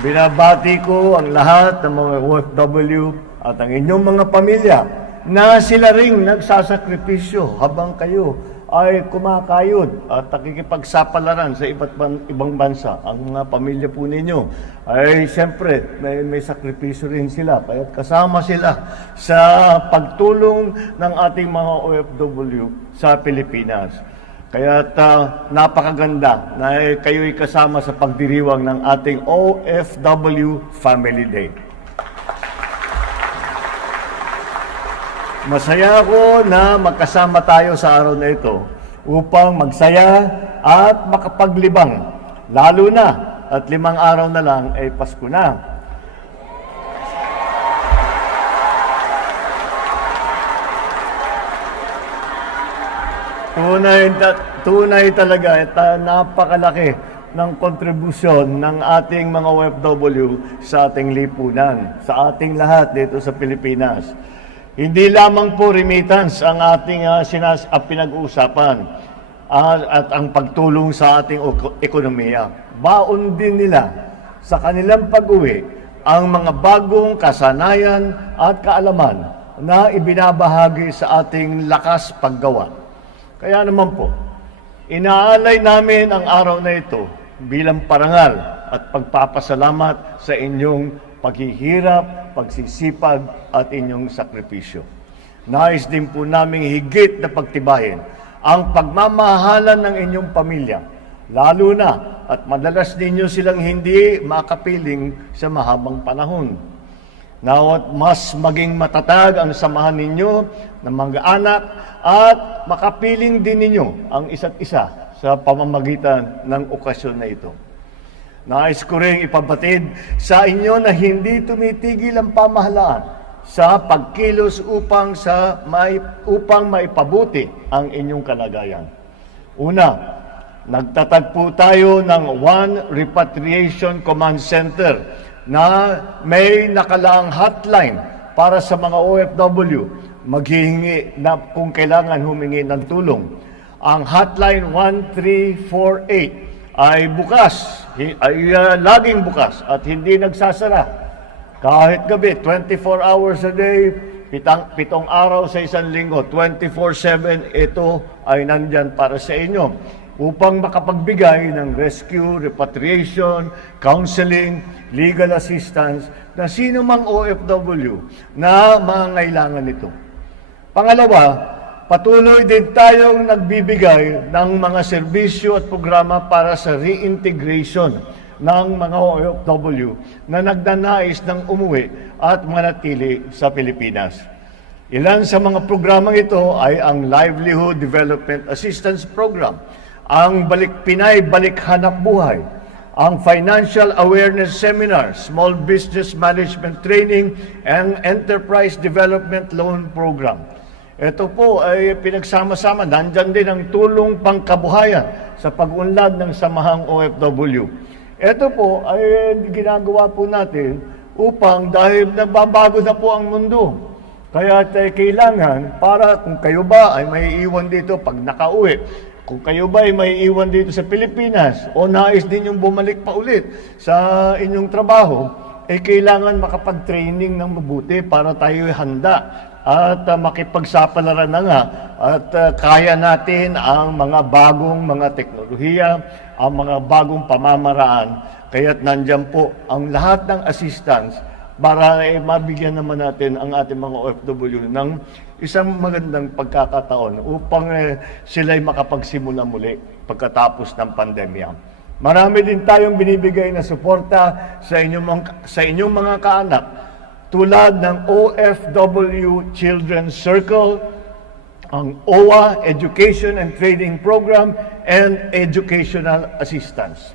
Binabati ko ang lahat ng mga OFW at ang inyong mga pamilya na sila ring nagsasakripisyo habang kayo ay kumakayod at nakikipagsapalaran sa iba't ban- ibang bansa. Ang mga pamilya po ninyo ay siyempre may, may sakripisyo rin sila. Kaya kasama sila sa pagtulong ng ating mga OFW sa Pilipinas. Kaya napakaganda na eh, kayo'y kasama sa pagdiriwang ng ating OFW Family Day. Masaya ako na magkasama tayo sa araw na ito upang magsaya at makapaglibang. Lalo na at limang araw na lang ay Pasko na. Tunay, ta- tunay talaga at ah, napakalaki ng kontribusyon ng ating mga OFW sa ating lipunan, sa ating lahat dito sa Pilipinas. Hindi lamang po remittance ang ating ah, sinas ah, pinag-uusapan ah, at ang pagtulong sa ating ekonomiya. Baon din nila sa kanilang pag-uwi ang mga bagong kasanayan at kaalaman na ibinabahagi sa ating lakas paggawa. Kaya naman po, inaalay namin ang araw na ito bilang parangal at pagpapasalamat sa inyong paghihirap, pagsisipag at inyong sakripisyo. Nais din po namin higit na pagtibayin ang pagmamahalan ng inyong pamilya, lalo na at madalas ninyo silang hindi makapiling sa mahabang panahon. Nawat mas maging matatag ang samahan ninyo ng mga anak at makapiling din ninyo ang isa't isa sa pamamagitan ng okasyon na ito. Nais ko rin ipabatid sa inyo na hindi tumitigil ang pamahalaan sa pagkilos upang sa may, upang maipabuti ang inyong kalagayan. Una, nagtatagpo tayo ng One Repatriation Command Center na may nakalaang hotline para sa mga OFW maghihingi na kung kailangan humingi ng tulong. Ang hotline 1348 ay bukas, ay uh, laging bukas at hindi nagsasara. Kahit gabi, 24 hours a day, pitang, pitong araw sa isang linggo, 24-7, ito ay nandyan para sa inyo upang makapagbigay ng rescue, repatriation, counseling, legal assistance na sino mang OFW na mangailangan nito. Pangalawa, patuloy din tayong nagbibigay ng mga serbisyo at programa para sa reintegration ng mga OFW na nagnanais ng umuwi at manatili sa Pilipinas. Ilan sa mga programang ito ay ang Livelihood Development Assistance Program, ang Balik Pinay Balik Hanap Buhay, ang Financial Awareness Seminar, Small Business Management Training, and Enterprise Development Loan Program. Ito po ay pinagsama-sama, nandyan din ang tulong pangkabuhayan sa pag-unlad ng samahang OFW. Ito po ay ginagawa po natin upang dahil nagbabago na po ang mundo. Kaya tayo kailangan para kung kayo ba ay may iwan dito pag nakauwi, kung kayo ba ay may iwan dito sa Pilipinas o nais din yung bumalik pa ulit sa inyong trabaho, ay kailangan makapag-training ng mabuti para tayo handa at uh, makipagsapalaran na nga at uh, kaya natin ang mga bagong mga teknolohiya, ang mga bagong pamamaraan. Kaya't nandyan po ang lahat ng assistance para eh, mabigyan naman natin ang ating mga OFW ng isang magandang pagkakataon upang eh, sila'y makapagsimula muli pagkatapos ng pandemya. Marami din tayong binibigay na suporta sa inyong, mga- sa inyong mga kaanak tulad ng OFW Children's Circle, ang OWA Education and Training Program, and Educational Assistance.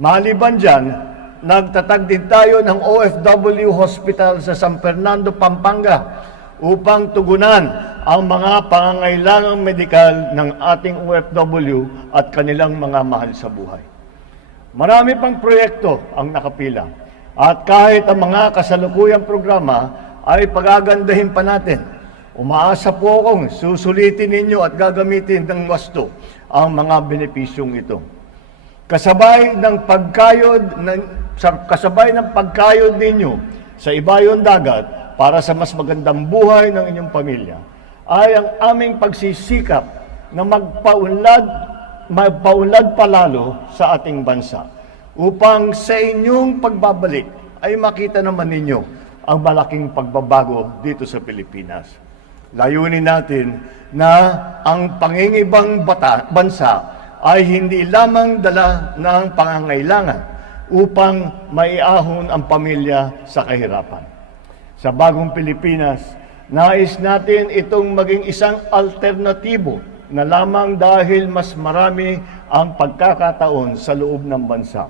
Maliban dyan, nagtatag din tayo ng OFW Hospital sa San Fernando, Pampanga upang tugunan ang mga pangangailangang medikal ng ating OFW at kanilang mga mahal sa buhay. Marami pang proyekto ang nakapila. At kahit ang mga kasalukuyang programa ay pagagandahin pa natin. Umaasa po akong susulitin ninyo at gagamitin ng wasto ang mga benepisyong ito. Kasabay ng pagkayod ng sa kasabay ng pagkayod ninyo sa ibayong dagat para sa mas magandang buhay ng inyong pamilya, ay ang aming pagsisikap na magpaunlad, magpaunlad palalo sa ating bansa upang sa inyong pagbabalik ay makita naman ninyo ang malaking pagbabago dito sa Pilipinas. Layunin natin na ang pangingibang bata, bansa ay hindi lamang dala ng pangangailangan upang maiahon ang pamilya sa kahirapan. Sa bagong Pilipinas, nais natin itong maging isang alternatibo na lamang dahil mas marami ang pagkakataon sa loob ng bansa.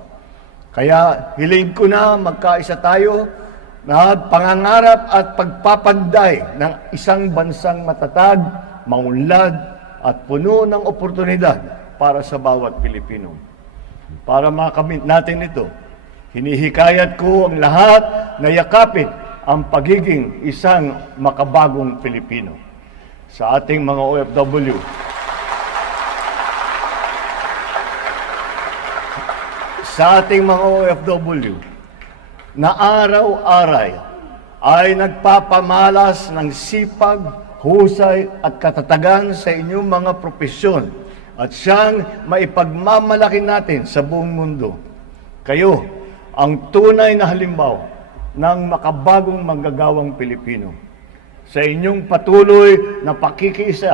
Kaya hiling ko na magkaisa tayo na pangangarap at pagpapanday ng isang bansang matatag, maunlad at puno ng oportunidad para sa bawat Pilipino. Para makamit natin ito, hinihikayat ko ang lahat na yakapin ang pagiging isang makabagong Pilipino. Sa ating mga OFW, sa ating mga OFW na araw-aray ay nagpapamalas ng sipag, husay at katatagan sa inyong mga propesyon at siyang maipagmamalaki natin sa buong mundo. Kayo ang tunay na halimbawa ng makabagong manggagawang Pilipino. Sa inyong patuloy na pakikiisa,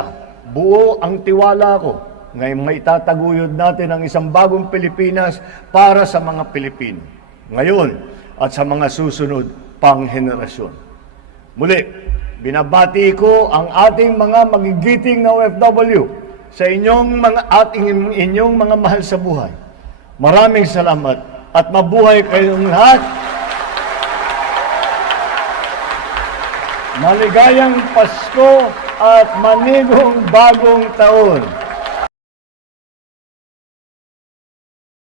buo ang tiwala ko ngayon maitataguyod natin ang isang bagong Pilipinas para sa mga Pilipino. Ngayon at sa mga susunod pang henerasyon. Muli, binabati ko ang ating mga magigiting na OFW sa inyong mga ating inyong mga mahal sa buhay. Maraming salamat at mabuhay kayong lahat. Maligayang Pasko at manigong bagong taon.